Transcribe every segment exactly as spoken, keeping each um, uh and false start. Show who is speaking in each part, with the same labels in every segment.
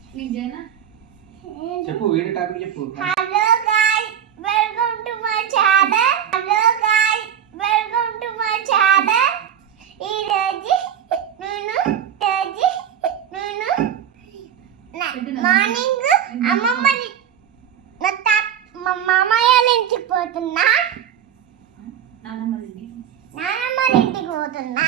Speaker 1: నీకు జైనా
Speaker 2: చెప్పు video topic చెప్పు.
Speaker 3: Hello guys welcome to my channel. Hello guys welcome to my channel. ఈ రోజు నేను రోజు నేను మార్నింగ్ అమ్మమ్మ నా తాత మా మామయ్య ఇంటికి పోతున్నా.
Speaker 1: నానమ్మ ఇంటికి
Speaker 3: నానమ్మ ఇంటికి పోతున్నా.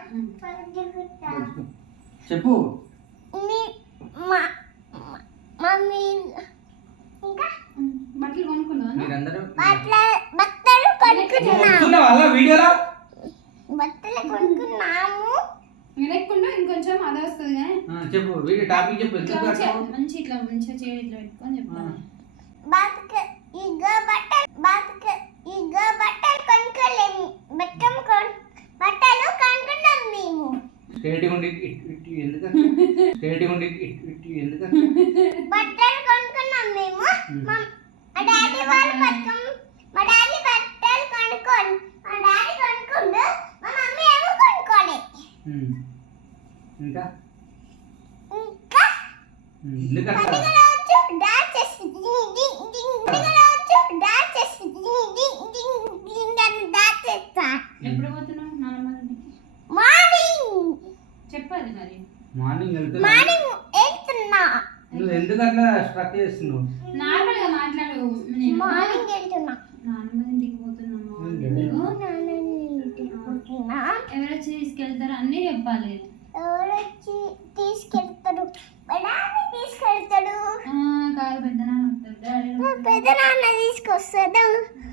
Speaker 2: చెప్పు.
Speaker 3: మీ మా మమ్మీ ఇంకా
Speaker 1: బట్టలు కొనుక్కున్నావా?
Speaker 2: మీరందరూ
Speaker 3: బట్టలు బట్టలు కొనుక్కున్నాము.
Speaker 2: వస్తున్నావా అలా వీడియోలో?
Speaker 3: బట్టలు కొనుక్కున్నాము.
Speaker 1: వినకుండా ఇంకొంచెం అదే వస్తుంది కానీ
Speaker 2: ఆ, చెప్పు వీడియో టాపిక్ చెప్పు.
Speaker 1: ఇట్లా
Speaker 2: ఎందుకు
Speaker 1: మంచిగా
Speaker 2: అట్లా?
Speaker 1: మంచి ఇట్లా మంచిగా చేయి ఇట్లా పెట్టుకొని చెప్తాను.
Speaker 3: బతుక ఇగో బట్టలు బతుక ఇగో బట్టలు కొనుక్కోలేము. బతుకమ్మ కొన్ బట్టలు కొనుక్కున్నాం మేము.
Speaker 2: స్ట్రైట్గా ఉండి ఇటు ఇటు ఎందుకు అట్లా? స్ట్రైట్గా ఉండి ఇటు ఇటు ఎందుకు అట్లా?
Speaker 3: బట్టలు కొనుక్కున్నాం మేము. మా మా డాడీ వాళ్ళు బతుకమ్మ మా డాడీ బట్టలు కొనుక్కోండి. మా డాడీ కొనుక్కుండు. మా మమ్మీ ఏమో కొనుక్కోలే.
Speaker 2: ఉమ్. ఇంకా
Speaker 3: ఇంకా
Speaker 2: ఉమ్, ఎందుకు అట్లా?
Speaker 3: పండుగ రోజు డాన్స్ చేస్తుంది. డింగ్ డింగ్ డింగ్. పండుగ రోజు డాన్స్ చేస్తుంది. డింగ్ డింగ్ డింగ్ డింగ్ అని డాన్స్ చేస్తా.
Speaker 1: ఎప్పుడు పోతున్నావు నానమ్మ ఇంటికి?
Speaker 3: మార్నింగ్
Speaker 1: చెప్పాలి మరి.
Speaker 2: మార్నింగ్ వెళ్తున్నా.
Speaker 3: మార్నింగ్ వెళ్తున్నా.
Speaker 2: నువ్వు ఎందుకు అట్లా స్ట్రక్ చేస్తున్నావు?
Speaker 1: నార్మల్ గా మాట్లాడు. నేను
Speaker 3: మార్నింగ్ వెళ్తున్నా.
Speaker 1: నానమ్మ ఇంటికి పోతున్నాము.
Speaker 2: ఉమ్,
Speaker 1: నీకు
Speaker 3: నాన్న ఇంటికి పోతున్నా.
Speaker 1: ఎవరు వచ్చి తీసుకెళ్తారు అన్నీ చెప్పాలి.
Speaker 3: ఎవరొచ్చి తీసుకెళ్తాడు? మా డాడీ తీసుకెళ్తాడు.
Speaker 1: ఆ, కాదు పెద్ద నాన్న వస్తారు. డాడీ
Speaker 3: మా పెద్ద నాన్న తీసుకొస్తాడు.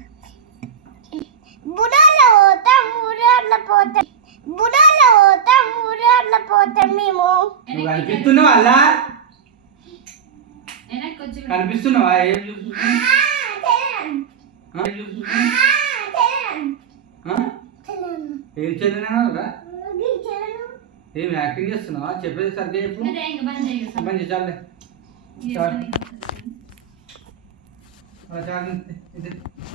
Speaker 3: బుడాలో పోతాం ఊరాళ్ళ పోతాం. బుడాలో పోతాం ఊరాళ్ళ పోతాం మేము.
Speaker 2: నువ్వు కనిపిస్తున్నావా అలా?
Speaker 1: వెనక్కి వచ్చి
Speaker 2: కనిపిస్తున్నావా? ఏం చూస్తున్నావు?
Speaker 3: ఆ, తెలను.
Speaker 2: ఆ, ఏం చూస్తున్నావు?
Speaker 3: ఆ, తెలను.
Speaker 2: ఆ?
Speaker 3: తెలను.
Speaker 2: ఏం చదివినా రా?
Speaker 3: ఇది తెలను.
Speaker 2: ఏం యాక్టింగ్ చేస్తున్నావా? చెప్పేది సరిగ్గా చెప్పు.
Speaker 1: అరే, ఇంక బంద్ చేయి.
Speaker 2: మంచి చాలే.
Speaker 1: ఇది
Speaker 2: చాలు.
Speaker 1: ఎట్లా
Speaker 2: అలా చాలు. ఇది.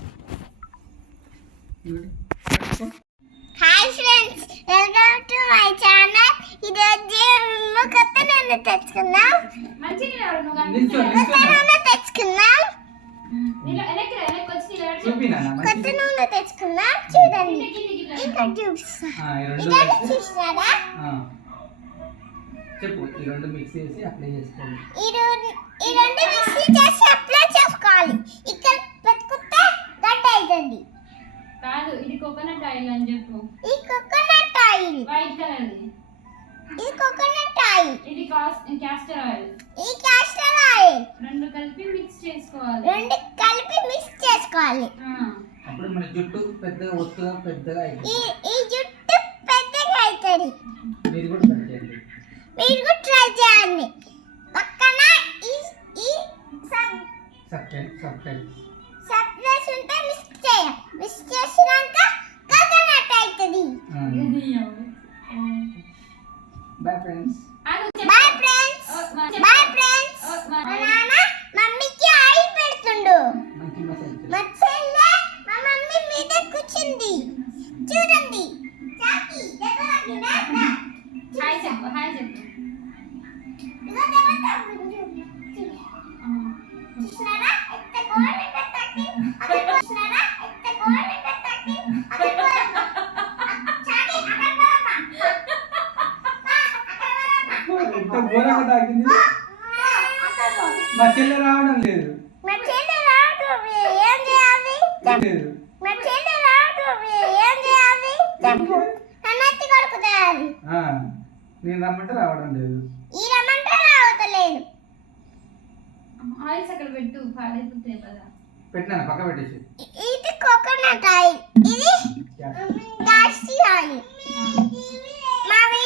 Speaker 2: ఇవ్వండి.
Speaker 3: Hi friends welcome to my channel. ఈరోజు మేము కొత్త నూనె తెచ్చుకున్నాం.
Speaker 1: మంచిగా రాడు నువ్వు
Speaker 2: నిల్చో,
Speaker 1: కనిపిస్తున్నావు.
Speaker 3: కొత్త
Speaker 2: నిల్చో.
Speaker 3: నూనె తెచ్చుకున్నాం.
Speaker 1: నీలో వెనక్కి రా, వెనక్కి వచ్చి నిలబడి చెప్పు.
Speaker 2: చూపినా నా
Speaker 3: కొత్త
Speaker 2: మంచి.
Speaker 3: నూనె తెచ్చుకున్నాం. చూడండి
Speaker 1: కిందికి, కిందికి ఇట్లా
Speaker 3: ఇక్కడ చూపిస్తా.
Speaker 2: ఆ, ఈ రెండు
Speaker 3: ఇక్కడ
Speaker 2: కలిపి-
Speaker 3: చూసినారా?
Speaker 2: ఆ. చెప్పు ఈ రెండు మిక్స్ చేసి అప్లై చేసుకోండి.
Speaker 3: ఈ రెండు ఈ రెండు మిక్సీ చేసి అప్లై చేసుకోవాలి. ఇక్కడ పెట్టుకుంటే గడ్డ అవుతుంది.
Speaker 1: కాదు, ఇది కోకోనట్ ఆయిల్ అని చెప్పు.
Speaker 3: ఈ కోకోనట్ ఆయిల్.
Speaker 1: వైట్ కలర్
Speaker 3: ఈ కోకోనట్ ఆయిల్.
Speaker 1: ఇది క్యాస్టర్ ఆయిల్.
Speaker 3: ఈ క్యాస్టర్ ఆయిల్.
Speaker 1: రెండు కలిపి మిక్స్ చేసుకోవాలి.
Speaker 3: రెండు కలిపి మిక్స్ చేసుకోవాలి.
Speaker 1: ఆ,
Speaker 2: అప్పుడు మన జుట్టు పెద్దగా ఒత్తుగా పెద్దగా
Speaker 3: ఈ
Speaker 2: అవుతుంది.
Speaker 3: ఈ జుట్టు పెద్దగా అవుతుంది.
Speaker 2: మీరు కూడా ట్రై చేయండి.
Speaker 3: మీరు కూడా ట్రై చేయండి. పక్కన ఈ ఈ సబ్
Speaker 2: సబ్స్క్రైబ్ సబ్స్క్రైబ్.
Speaker 3: సబ్స్క్రైబ్ ఉంటే మిక్స్ చేయ మిక్స్ చేసినాక కోకోనట్ అవుతుంది.
Speaker 1: ఇది ఎవరు?
Speaker 2: Boy friends.
Speaker 1: ఆగు, చెప్పు.
Speaker 3: Bye friends.
Speaker 1: ఓ, మా-
Speaker 3: బాయ్ ఫ్రెండ్స్.
Speaker 1: ఓ, మా-
Speaker 3: మా నాన్న మమ్మీకి ఆయిల్ పెడుతుండు.
Speaker 2: మంచి మసాజ్.
Speaker 3: మా చెల్లె మా మమ్మీ మీద కూర్చుంది. చూడండి. చాకి దెబ్బ తాకిందా? దా.
Speaker 1: హాయ్ చెప్పు, హాయ్ చెప్పు.
Speaker 3: ఇదిగో దెబ్బ తాకింది.
Speaker 1: ఆ,
Speaker 3: చూసినారా? ఎంత ఘోరంగా తాకింది. అక్కడ చూసినారా? ఎంత ఘోరంగా తాకింది. అక్కడ పోదామా? చాకి అక్కడ పోదామా? ఆ, అక్కడ పోదామా?
Speaker 2: ఎంత ఘోరంగా తాకింది.
Speaker 3: ఆ, అక్కడ పోదాం.
Speaker 2: మా చెల్లె రావడం లేదు.
Speaker 3: మా చెల్లె రావట్లేదు. ఏం చేయాలి?
Speaker 2: లేదు.
Speaker 3: మా చెల్లె రావట్లేదు. ఏం చేయాలి? చెప్పు. అన్నత్తి కొడుకు తయారు.
Speaker 2: ఆ, నేను రమ్మంటే రావడం లేదు.
Speaker 3: ఈ రమ్మంటే రావట్లేదు.
Speaker 1: ఆయిల్స్ అక్కడ పెట్టు, పాడైపోతాయి కదా.
Speaker 2: పెట్టినా పక్క పెట్టేసి.
Speaker 3: ఇ- ఇది కోకోనట్ ఆయిల్. ఇది కాస్టి ఆయిల్. మావి